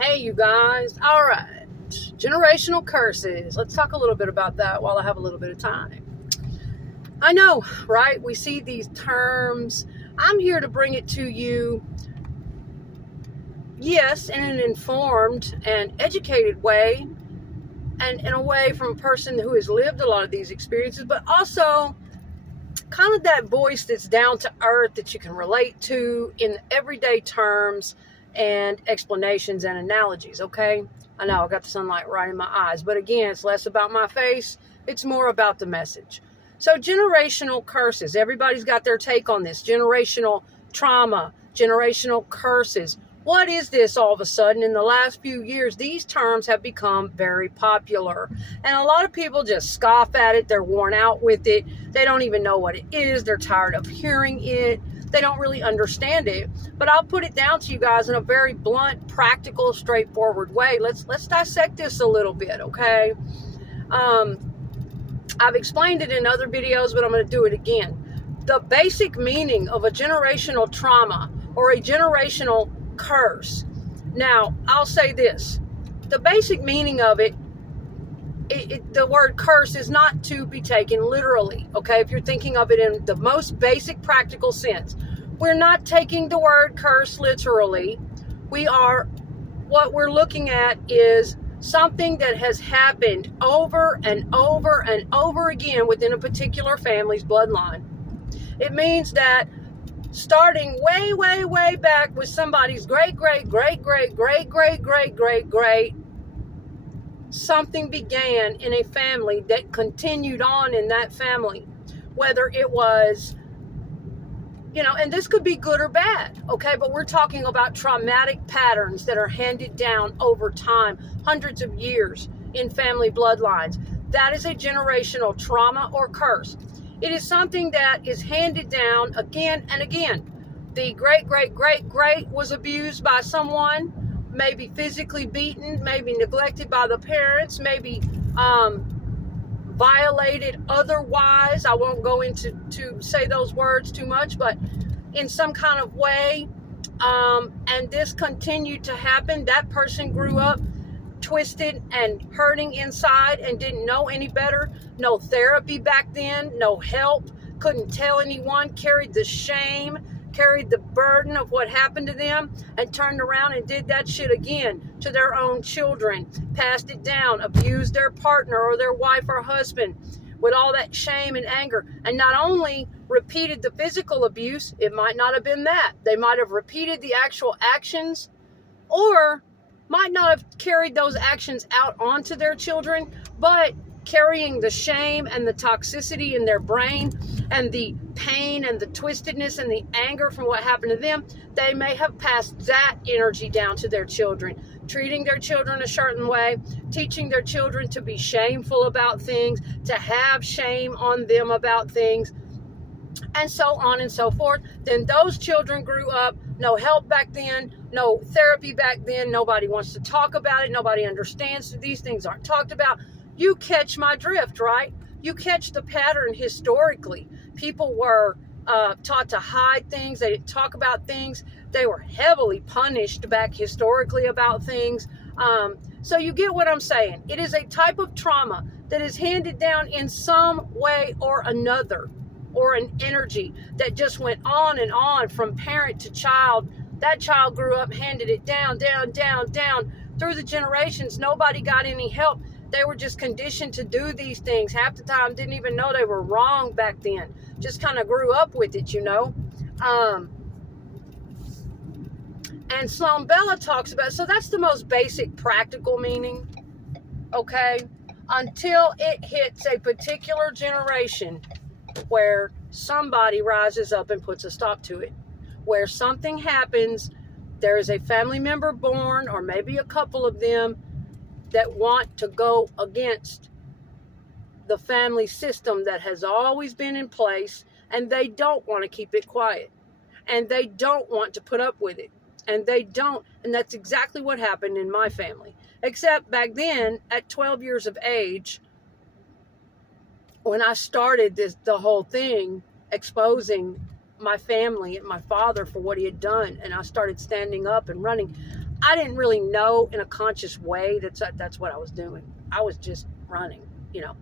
Hey, you guys. All right. Generational curses. Let's talk a little bit about that while I have a little bit of time. I know, right? We see these terms. I'm here to bring it to you, yes, in an informed and educated way, and in a way from a person who has lived a lot of these experiences, but also kind of that voice that's down to earth that you can relate to in everyday terms and explanations and analogies, okay? I know I got the sunlight right in my eyes, but again, it's less about my face, it's more about the message. So generational curses, everybody's got their take on this. Generational trauma, generational curses. What is this all of a sudden? In the last few years, these terms have become very popular. And a lot of people just scoff at it. They're worn out with it. They don't even know what it is. They're tired of hearing it. They don't really understand it. But I'll put it down to you guys in a very blunt, practical, straightforward way. Let's dissect this a little bit, okay? I've explained it in other videos, but I'm going to do it again. The basic meaning of a generational trauma or a generational curse. Now, I'll say this. The basic meaning of it, the word curse is not to be taken literally, okay? If you're thinking of it in the most basic practical sense. We're not taking the word curse literally. What we're looking at is something that has happened over and over and over again within a particular family's bloodline. It means that starting way, way, way back with somebody's great, something began in a family that continued on in that family. Whether it was, and this could be good or bad, okay? But we're talking about traumatic patterns that are handed down over time, hundreds of years in family bloodlines. That is a generational trauma or curse. It is something that is handed down again and again. The great was abused by someone, maybe physically beaten, maybe neglected by the parents, maybe violated otherwise. I won't go into to say those words too much, but in some kind of way. And this continued to happen. That person grew up twisted and hurting inside and didn't know any better. No therapy back then, no help, couldn't tell anyone, carried the shame, carried the burden of what happened to them, and turned around and did that shit again to their own children, passed it down, abused their partner or their wife or husband with all that shame and anger. And not only repeated the physical abuse, it might not have been that. They might have repeated the actual actions, or might not have carried those actions out onto their children, but carrying the shame and the toxicity in their brain and the pain and the twistedness and the anger from what happened to them, they may have passed that energy down to their children, treating their children a certain way, teaching their children to be shameful about things, to have shame on them about things, and so on and so forth. Then those children grew up, no help back then, no therapy back then, nobody wants to talk about it, nobody understands, these things aren't talked about. You catch my drift, right? You catch the pattern historically. People were taught to hide things, they didn't talk about things, they were heavily punished back historically about things. So you get what I'm saying. It is a type of trauma that is handed down in some way or another, or an energy that just went on and on from parent to child. That child grew up, handed it down through the generations. Nobody got any help. They were just conditioned to do these things. Half the time didn't even know they were wrong back then. Just kind of grew up with it, And Sloan Bella talks about, so that's the most basic practical meaning, okay? Until it hits a particular generation where somebody rises up and puts a stop to it, where something happens, there is a family member born, or maybe a couple of them, that want to go against the family system that has always been in place, and they don't want to keep it quiet, and they don't want to put up with it, and that's exactly what happened in my family. Except back then, at 12 years of age, when I started the whole thing, exposing my family and my father for what he had done, and I started standing up and running, I didn't really know in a conscious way that's what I was doing. I was just running, you know.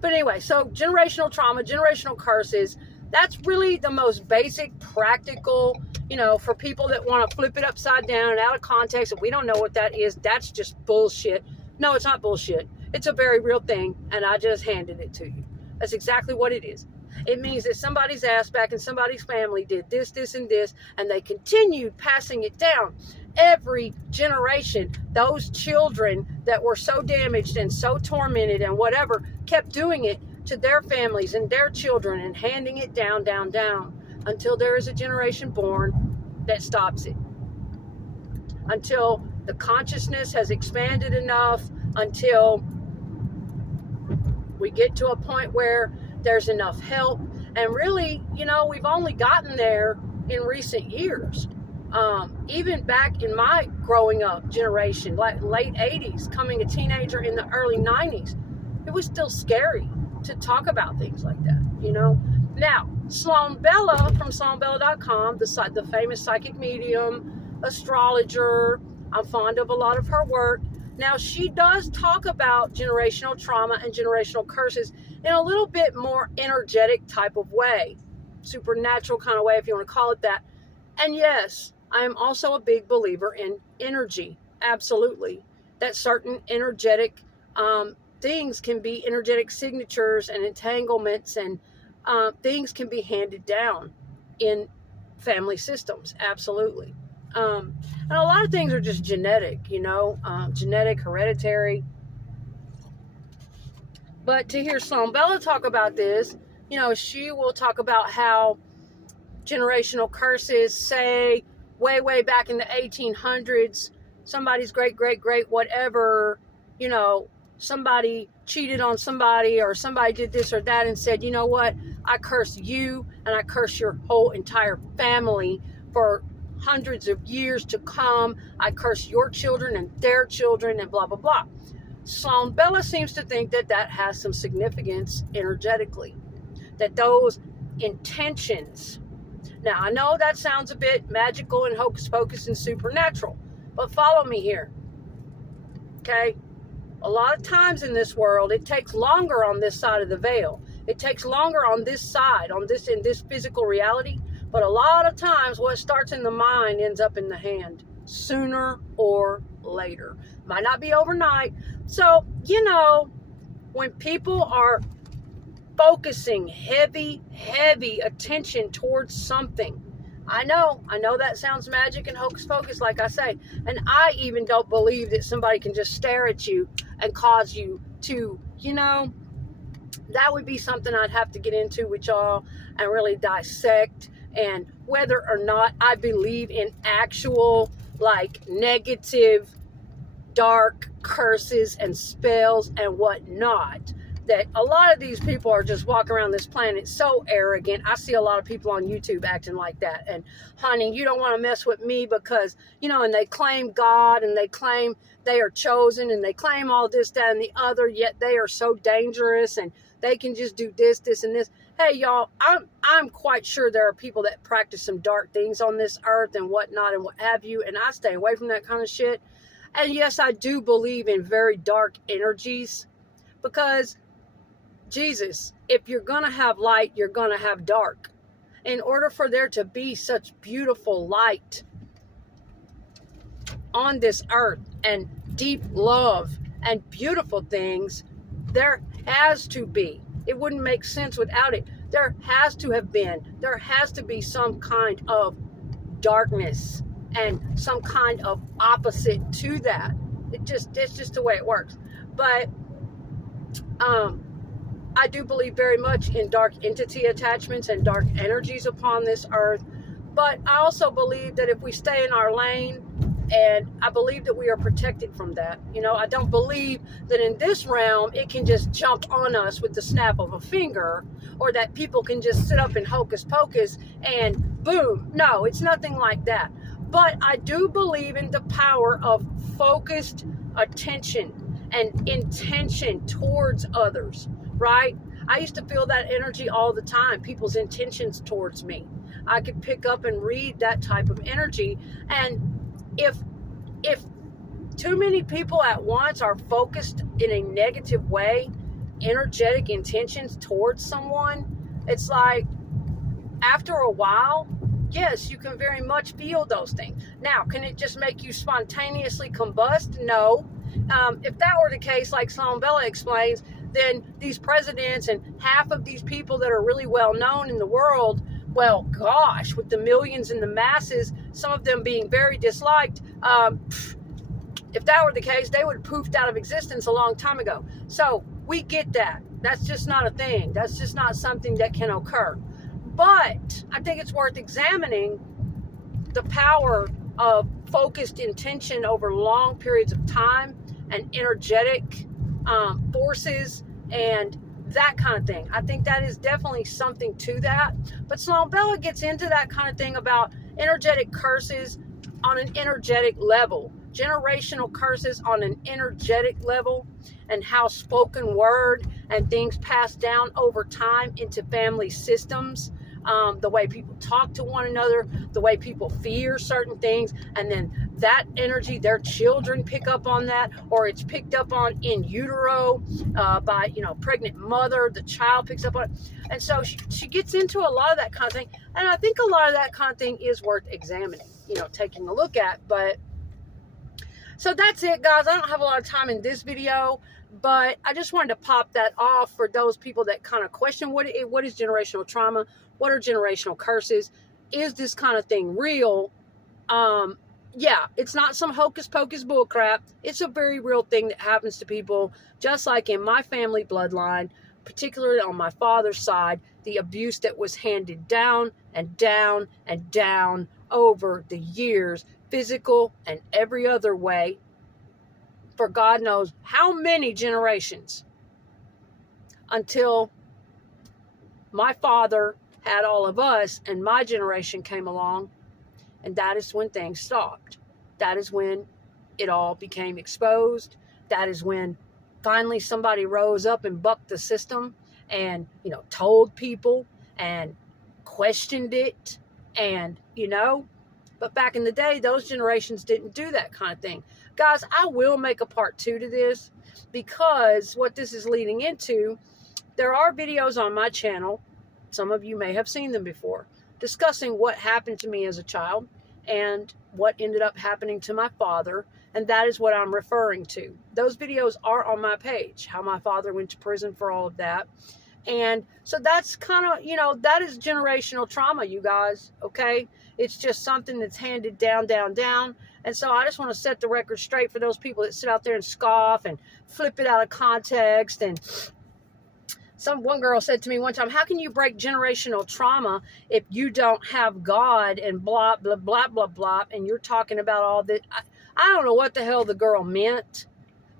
But anyway, so generational trauma, generational curses, that's really the most basic, practical, you know, for people that want to flip it upside down and out of context, and we don't know what that is. That's just bullshit. No, it's not bullshit. It's a very real thing, and I just handed it to you. That's exactly what it is. It means that somebody's ass back in somebody's family did this, this, and this, and they continued passing it down. Every generation, those children that were so damaged and so tormented and whatever, kept doing it to their families and their children and handing it down, down, down, until there is a generation born that stops it. Until the consciousness has expanded enough, until we get to a point where there's enough help. And really, you know, we've only gotten there in recent years. Even back in my growing up generation, like late 80s, coming a teenager in the early 90s, it was still scary to talk about things like that, you know. Now, Sloan Bella from SloanBella.com, the famous psychic medium, astrologer, I'm fond of a lot of her work. Now, she does talk about generational trauma and generational curses in a little bit more energetic type of way, supernatural kind of way, if you want to call it that. And yes, I am also a big believer in energy, absolutely. That certain energetic things can be energetic signatures and entanglements, and things can be handed down in family systems, absolutely. And a lot of things are just genetic, you know, genetic, hereditary. But to hear Sloan Bella talk about this, you know, she will talk about how generational curses, say, way back in the 1800s, somebody's great, whatever, you know, somebody cheated on somebody or somebody did this or that and said, you know what, I curse you and I curse your whole entire family for hundreds of years to come. I curse your children and their children and blah, blah, blah. Sloan Bella seems to think that that has some significance energetically, that those intentions. Now, I know that sounds a bit magical and hocus pocus and supernatural, but follow me here, okay? A lot of times in this world, it takes longer on this side of the veil. It takes longer on this side, in this physical reality. But a lot of times what starts in the mind ends up in the hand sooner or later. Might not be overnight. So, you know, when people are focusing heavy attention towards something, I know that sounds magic and hocus pocus, like I say. And I even don't believe that somebody can just stare at you and cause you to, you know, that would be something I'd have to get into with y'all and really dissect. And whether or not I believe in actual, like, negative, dark curses and spells and whatnot, that a lot of these people are just walking around this planet so arrogant. I see a lot of people on YouTube acting like that. And, honey, you don't want to mess with me because, you know, and they claim God and they claim they are chosen and they claim all this, that, and the other, yet they are so dangerous and they can just do this, and this. Hey, y'all, I'm quite sure there are people that practice some dark things on this earth and whatnot and what have you, and I stay away from that kind of shit. And yes, I do believe in very dark energies because, Jesus, if you're going to have light, you're going to have dark. In order for there to be such beautiful light on this earth and deep love and beautiful things, there has to be. It wouldn't make sense without it. There has to be some kind of darkness and some kind of opposite to that. It's just the way it works. But I do believe very much in dark entity attachments and dark energies upon this earth. But I also believe that if we stay in our lane, and I believe that we are protected from that. You know, I don't believe that in this realm it can just jump on us with the snap of a finger, or that people can just sit up in hocus pocus and boom. No, it's nothing like that. But I do believe in the power of focused attention and intention towards others, right? I used to feel that energy all the time, people's intentions towards me. I could pick up and read that type of energy. And if too many people at once are focused in a negative way, energetic intentions towards someone. It's like, after a while, yes, you can very much feel those things. Now, can it just make you spontaneously combust? No. If that were the case, like Sloan Bella explains, then these presidents and half of these people that are really well known in the world, well, gosh, with the millions and the masses, some of them being very disliked, if that were the case, they would have poofed out of existence a long time ago. So we get that. That's just not a thing. That's just not something that can occur. But I think it's worth examining the power of focused intention over long periods of time and energetic forces and that kind of thing. I think that is definitely something to that. But Sloan Bella gets into that kind of thing about energetic curses on an energetic level, generational curses on an energetic level, and how spoken word and things passed down over time into family systems. The way people talk to one another, the way people fear certain things, and then that energy, their children pick up on that, or it's picked up on in utero by, pregnant mother, the child picks up on it. And so she gets into a lot of that kind of thing. And I think a lot of that kind of thing is worth examining, taking a look at. But so that's it, guys. I don't have a lot of time in this video, but I just wanted to pop that off for those people that kind of question what is generational trauma. What are generational curses? Is this kind of thing real? Yeah, it's not some hocus pocus bullcrap. It's a very real thing that happens to people, just like in my family bloodline, particularly on my father's side, the abuse that was handed down and down and down over the years, physical and every other way, for God knows how many generations, until my father had all of us and my generation came along, and that is when things stopped. That is when it all became exposed. That is when finally somebody rose up and bucked the system and, told people and questioned it. And, but back in the day, those generations didn't do that kind of thing. Guys, I will make a part 2 to this, because what this is leading into, there are videos on my channel, some of you may have seen them before, discussing what happened to me as a child and what ended up happening to my father. And that is what I'm referring to. Those videos are on my page, how my father went to prison for all of that. And so that's kind of, that is generational trauma, you guys, okay? It's just something that's handed down, down, down. And so I just want to set the record straight for those people that sit out there and scoff and flip it out of context. And one girl said to me one time, how can you break generational trauma if you don't have God and blah, blah, blah, blah, blah, and you're talking about all that? I don't know what the hell the girl meant,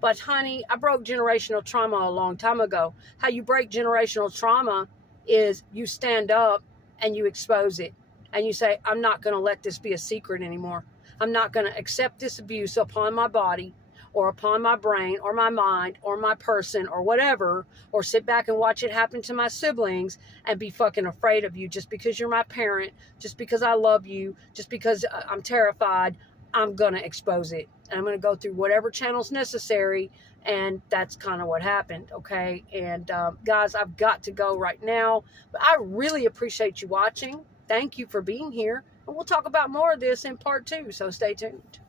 but honey, I broke generational trauma a long time ago. How you break generational trauma is you stand up and you expose it. And you say, I'm not going to let this be a secret anymore. I'm not going to accept this abuse upon my body, or upon my brain, or my mind, or my person, or whatever, or sit back and watch it happen to my siblings and be fucking afraid of you just because you're my parent, just because I love you, just because I'm terrified. I'm going to expose it. And I'm going to go through whatever channels necessary. And that's kind of what happened, okay? And guys, I've got to go right now. But I really appreciate you watching. Thank you for being here. And we'll talk about more of this in part 2, so stay tuned.